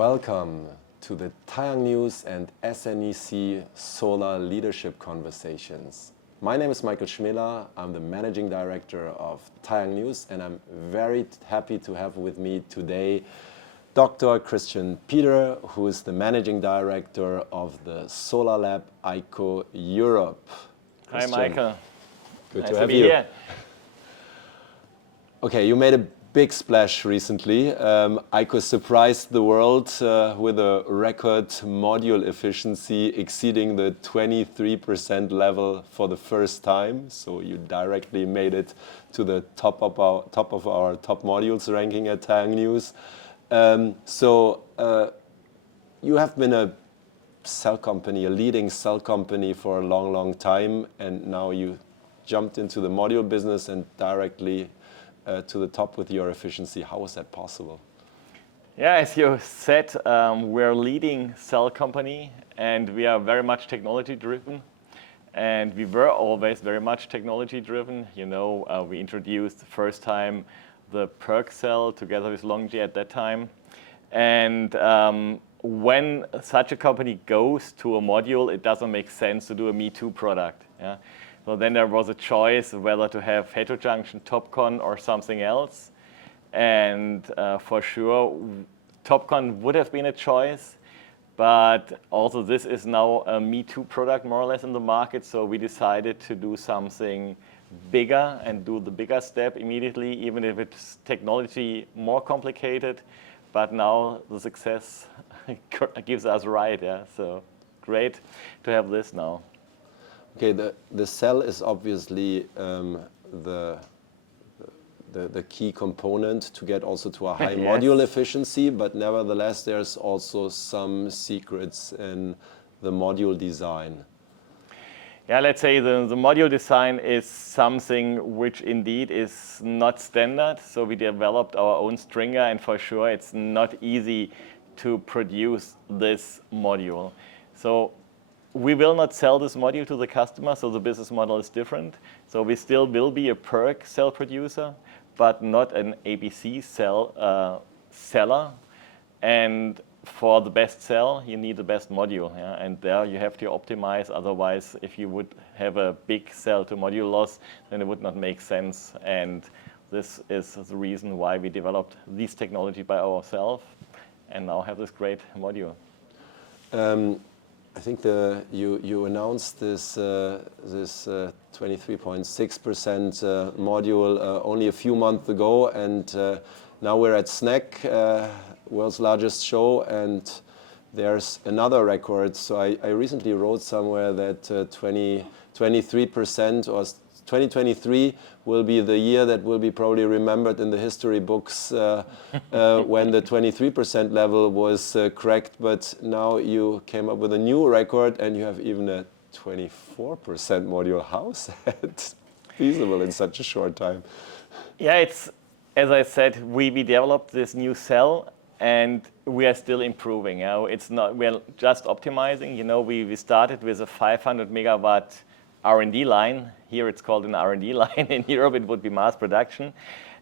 Welcome to the TaiyangNews and SNEC Solar Leadership Conversations. My name is Michael Schmiller. I'm the Managing Director of TaiyangNews, and I'm very happy to have with me today Dr. Christian Peter, who is the Managing Director of the SolarLab Aiko Europe. Hi, Michael. Good nice to have be you. Here. Okay, you made a big splash recently. Aiko surprised the world with a record module efficiency exceeding the 23% level for the first time. So you directly made it to the top of our top modules ranking at TaiyangNews. You have been a cell company, a leading cell company for a long, long time, and now you jumped into the module business and directly to the top with your efficiency. How was that possible? Yeah, as you said, we're a leading cell company and we are very much technology driven. And we were always very much technology driven. You know, we introduced the first time the PERC cell together with LONGi at that time. And when such a company goes to a module, it doesn't make sense to do a Me Too product. Yeah? So then there was a choice whether to have heterojunction, TOPCon, or something else. And for sure, TOPCon would have been a choice. But also this is now a Me Too product more or less in the market. So we decided to do something bigger and do the bigger step immediately, even if it's technology more complicated. But now the success gives us right. Yeah? So great to have this now. Okay, the cell is obviously the key component to get also to a high Yes. module efficiency, but nevertheless there's also some secrets in the module design. Yeah, let's say the module design is something which indeed is not standard. So we developed our own stringer, and for sure it's not easy to produce this module. So we will not sell this module to the customer, so the business model is different. So we still will be a PERC cell producer, but not an ABC cell seller. And for the best cell, you need the best module. Yeah? And there you have to optimize. Otherwise, if you would have a big cell to module loss, then it would not make sense. And this is the reason why we developed this technology by ourselves and now have this great module. I think you announced this 23.6% module only a few months ago, and now we're at SNEC, world's largest show, and there's another record. So I recently wrote somewhere that 23% or 2023 will be the year that will be probably remembered in the history books when the 23% level was cracked. But now you came up with a new record and you have even a 24% module. How is that feasible in such a short time? Yeah, it's, as I said, we developed this new cell and we are still improving. It's not, we're just optimizing. You know, we started with a 500 megawatt R&D line. Here it's called an R&D line. In Europe it would be mass production.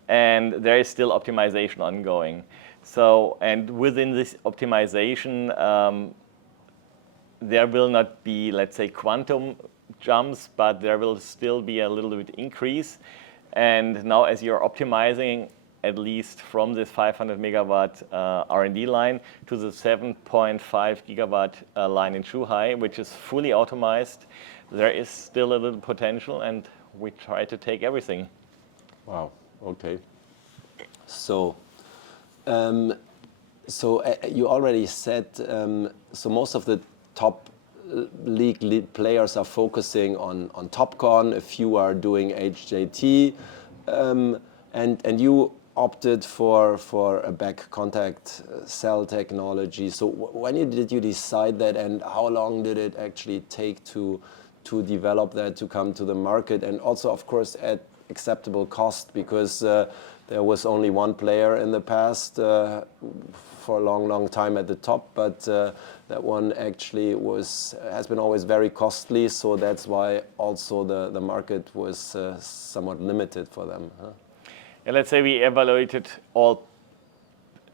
And there is still optimization ongoing. So, and within this optimization, there will not be, let's say, quantum jumps, but there will still be a little bit increase. And now as you're optimizing, at least from this 500 megawatt R&D line to the 7.5 gigawatt line in Zhuhai, which is fully optimized, there is still a little potential, and we try to take everything. Wow. Okay. So, you already said so most of the top league players are focusing on TOPCon. A few are doing HJT, and you opted for a back contact cell technology. So when did you decide that, and how long did it actually take to develop that, to come to the market, and also of course at acceptable cost, because there was only one player in the past for a long time at the top, but that one actually has been always very costly, so that's why also the market was somewhat limited for them. Huh? And let's say we evaluated all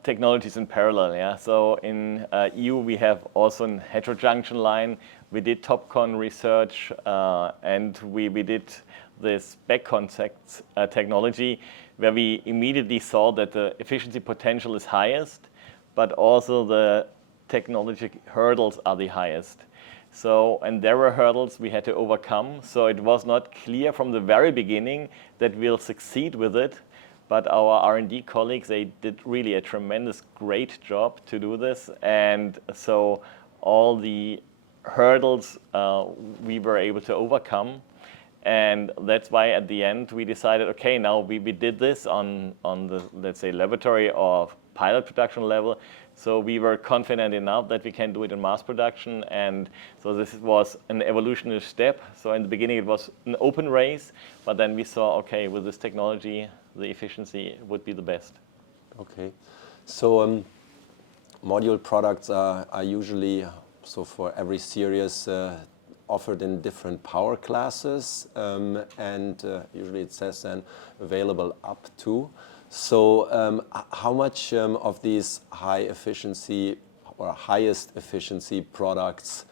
technologies in parallel. Yeah. So in EU we have also a heterojunction line. We did TOPCon research and we did this back contacts technology where we immediately saw that the efficiency potential is highest, but also the technology hurdles are the highest. So, and there were hurdles we had to overcome. So it was not clear from the very beginning that we'll succeed with it. But our R&D colleagues, they did really a tremendous, great job to do this. And so all the hurdles we were able to overcome. And that's why at the end we decided, okay, now we did this on the, let's say, laboratory or pilot production level. So we were confident enough that we can do it in mass production. And so this was an evolutionary step. So in the beginning it was an open race, but then we saw, okay, with this technology, the efficiency would be the best. Okay. So module products are usually, so for every series, offered in different power classes, and usually it says then available up to. So how much of these high efficiency or highest efficiency products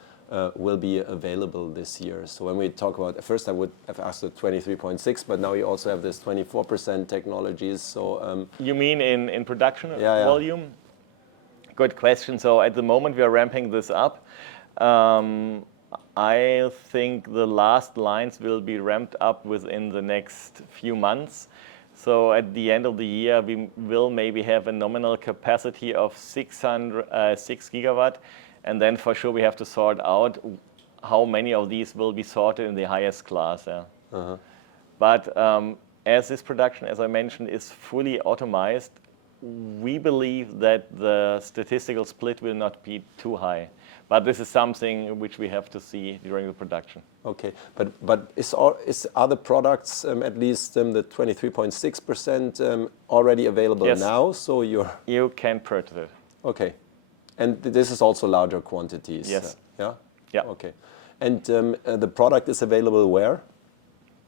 will be available this year? So when we talk about, at first I would have asked the 23.6, but now you also have this 24% technologies. So you mean in production yeah. volume? Good question. So at the moment we are ramping this up. I think the last lines will be ramped up within the next few months. So at the end of the year, we will maybe have a nominal capacity of 6 gigawatt. And then for sure we have to sort out how many of these will be sorted in the highest class. Yeah. Uh-huh. But as this production, as I mentioned, is fully automized, we believe that the statistical split will not be too high. But this is something which we have to see during the production. Okay, but is other products, at least the 23.6%, already available Yes. now? So you can purchase it. Okay, and this is also larger quantities. Yes. Yeah. Yeah. Okay, and the product is available where?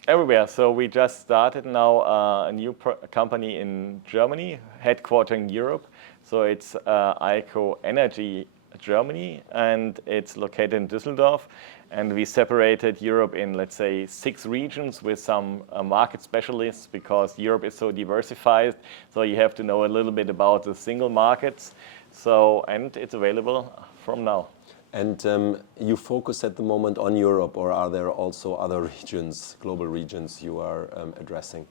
Everywhere. So we just started now a new company in Germany, headquartered in Europe. So it's Aiko Energy Germany, and it's located in Düsseldorf. And we separated Europe in, let's say, 6 regions with some market specialists, because Europe is so diversified. So you have to know a little bit about the single markets. So, and it's available from now. And you focus at the moment on Europe, or are there also other regions, global regions you are addressing?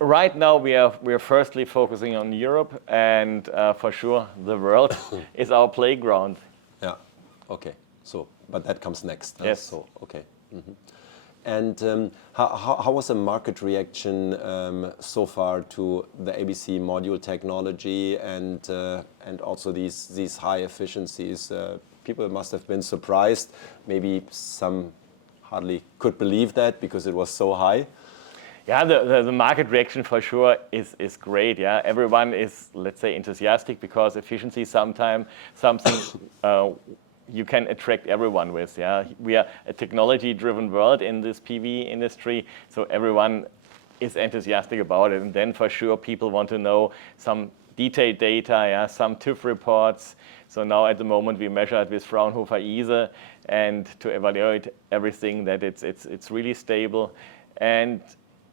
Right now we are firstly focusing on Europe, and for sure the world is our playground. Yeah, okay. So, but that comes next. Yes. So, okay. Mm-hmm. And how was the market reaction so far to the ABC module technology and also these high efficiencies? People must have been surprised. Maybe some hardly could believe that because it was so high. Yeah, the market reaction for sure is great. Yeah, everyone is, let's say, enthusiastic, because efficiency is sometimes something you can attract everyone with. Yeah, we are a technology-driven world in this PV industry, so everyone is enthusiastic about it. And then for sure people want to know some detailed data, yeah, some TÜV reports. So now at the moment we measure it with Fraunhofer-ISE and to evaluate everything that it's really stable. And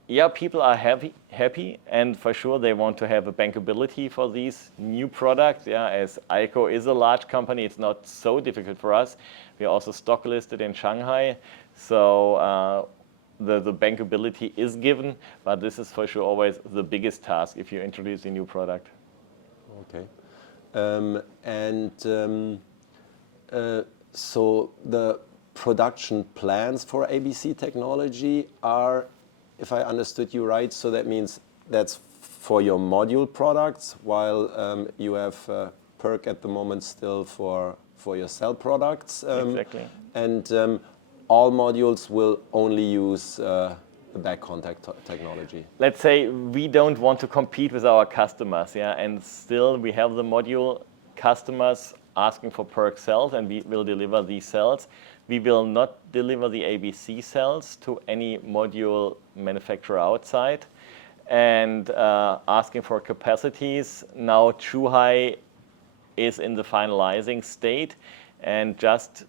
yeah, people are happy, and for sure they want to have a bankability for these new products. Yeah, as Aiko is a large company, it's not so difficult for us. We are also stock listed in Shanghai, so the bankability is given, but this is for sure always the biggest task if you introduce a new product. Okay, so the production plans for ABC technology are, if I understood you right, so that means that's for your module products, while you have PERC at the moment still for your cell products. Exactly. And all modules will only use the back contact technology. Let's say we don't want to compete with our customers, yeah, and still we have the module customers asking for PERC cells, and we will deliver these cells. We will not deliver the ABC cells to any module manufacturer outside. and asking for capacities. Now Zhuhai is in the finalizing state, and just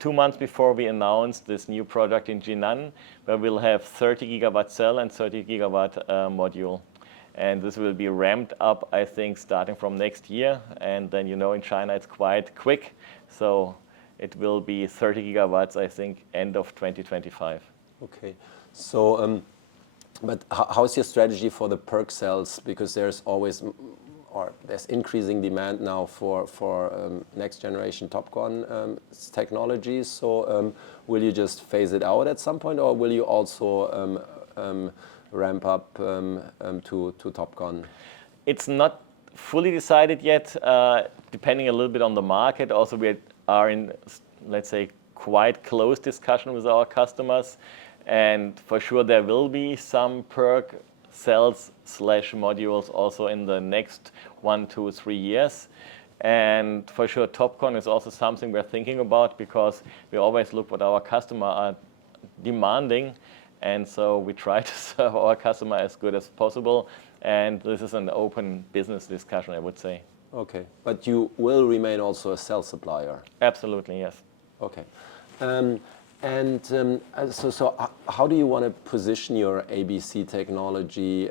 2 months before we announced this new product in Jinan, where we'll have 30 gigawatt cell and 30 gigawatt module. And this will be ramped up, I think, starting from next year. And then, you know, in China, it's quite quick. So it will be 30 gigawatts, I think, end of 2025. Okay. So, but how's your strategy for the PERC cells? Because there's always, or there's increasing demand now for next generation TOPCon technologies. So will you just phase it out at some point, or will you also ramp up to TOPCon? It's not fully decided yet, depending a little bit on the market. Also, we are in, let's say, quite close discussion with our customers. And for sure, there will be some PERC cells / modules also in the next 1, 2, 3 years. And for sure, TOPCon is also something we're thinking about, because we always look what our customer are demanding. And so we try to serve our customer as good as possible. And this is an open business discussion, I would say. Okay. But you will remain also a cell supplier? Absolutely, yes. Okay. So how do you want to position your ABC technology?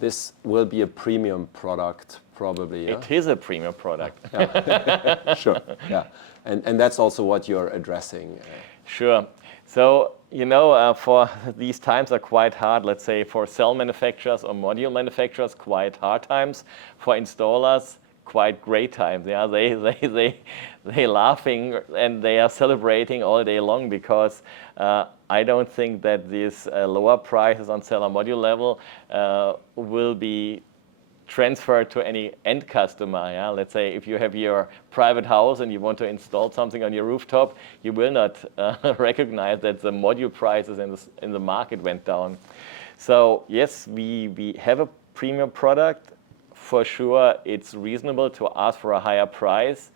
This will be a premium product, probably. Yeah? It is a premium product. Yeah. Sure. Yeah. And that's also what you're addressing. Sure. So, you know, for these times are quite hard, let's say, for cell manufacturers or module manufacturers, quite hard times. For installers, quite great times. Yeah, they laughing and they are celebrating all day long, because I don't think that these lower prices on cell or module level will be transferred to any end customer. Yeah? Let's say if you have your private house and you want to install something on your rooftop, you will not recognize that the module prices in the market went down. So yes, we have a premium product. For sure, it's reasonable to ask for a higher price.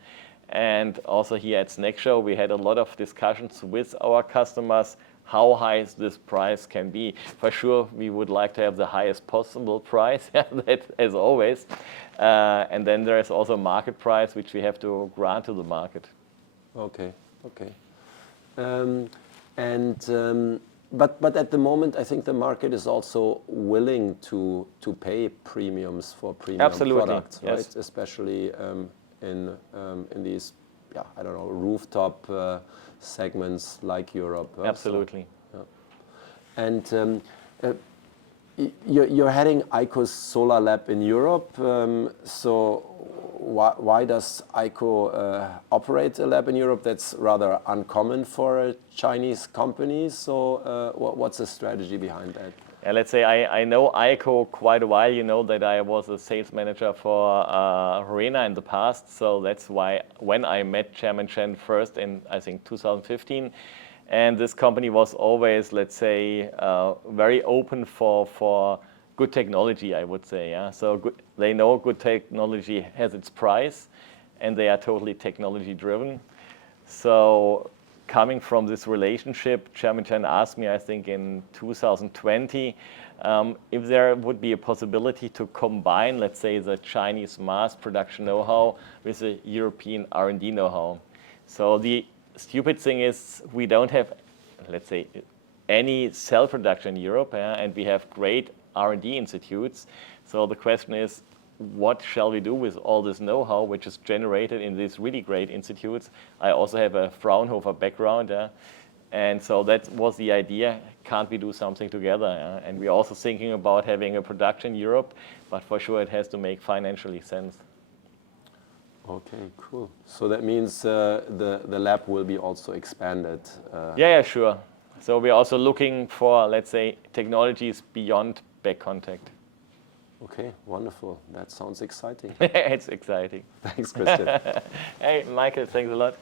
And also here at SNEC Show, we had a lot of discussions with our customers how high this price can be. For sure, we would like to have the highest possible price, that, as always. And then there is also a market price, which we have to grant to the market. Okay, okay. But at the moment, I think the market is also willing to pay premiums for premium Absolutely, products, right? yes. Especially in these, yeah, I don't know, rooftop segments like Europe. Absolutely. So, yeah. And you're heading Aiko Solar Lab in Europe. So why does Aiko operate a lab in Europe? That's rather uncommon for a Chinese company. So what's the strategy behind that? Yeah, let's say I know Aiko quite a while. You know that I was a sales manager for Arena in the past. So that's why when I met Chairman Chen first in, I think, 2015, and this company was always, let's say, very open for good technology, I would say. Yeah? So they know good technology has its price, and they are totally technology driven. So coming from this relationship, Chairman Chen asked me, I think in 2020, if there would be a possibility to combine, let's say, the Chinese mass production know-how with the European R&D know-how. So the stupid thing is we don't have, let's say, any cell production in Europe, and we have great R&D institutes. So the question is, what shall we do with all this know-how which is generated in these really great institutes? I also have a Fraunhofer background, and so that was the idea. Can't we do something together? And we're also thinking about having a production in Europe, but for sure it has to make financially sense. Okay, cool. So that means the lab will be also expanded. Yeah, sure. So we're also looking for, let's say, technologies beyond back contact. Okay, wonderful. That sounds exciting. It's exciting. Thanks, Christian. Hey, Michael, thanks a lot.